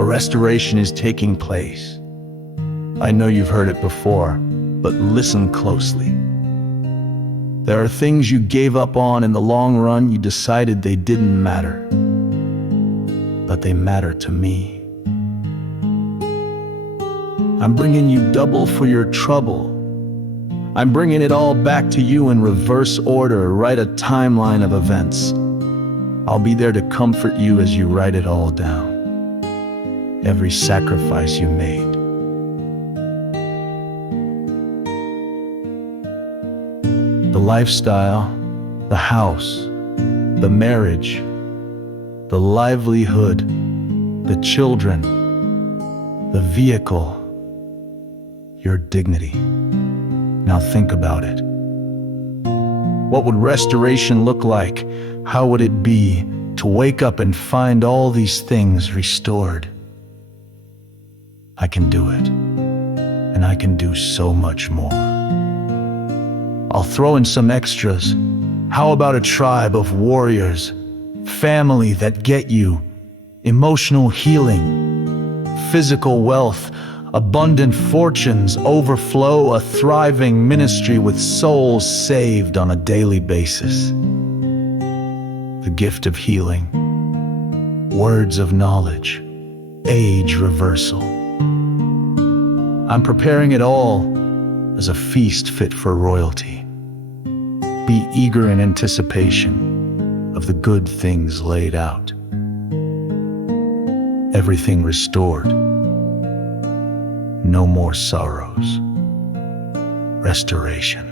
A restoration is taking place. I know you've heard it before, but listen closely. There are things you gave up on in the long run. You decided they didn't matter, but they matter to me. I'm bringing you double for your trouble. I'm bringing it all back to you in reverse order. Write a timeline of events. I'll be there to comfort you as you write it all down. Every sacrifice you made. The lifestyle, the house, the marriage, the livelihood, the children, the vehicle, your dignity. Now think about it. What would restoration look like? How would it be to wake up and find all these things restored? I can do it, and I can do so much more. I'll throw in some extras. How about a tribe of warriors, family that get you, emotional healing, physical wealth, abundant fortunes, overflow, a thriving ministry with souls saved on a daily basis. The gift of healing, words of knowledge, age reversal. I'm preparing it all as a feast fit for royalty. Be eager in anticipation of the good things laid out. Everything restored. No more sorrows. Restoration.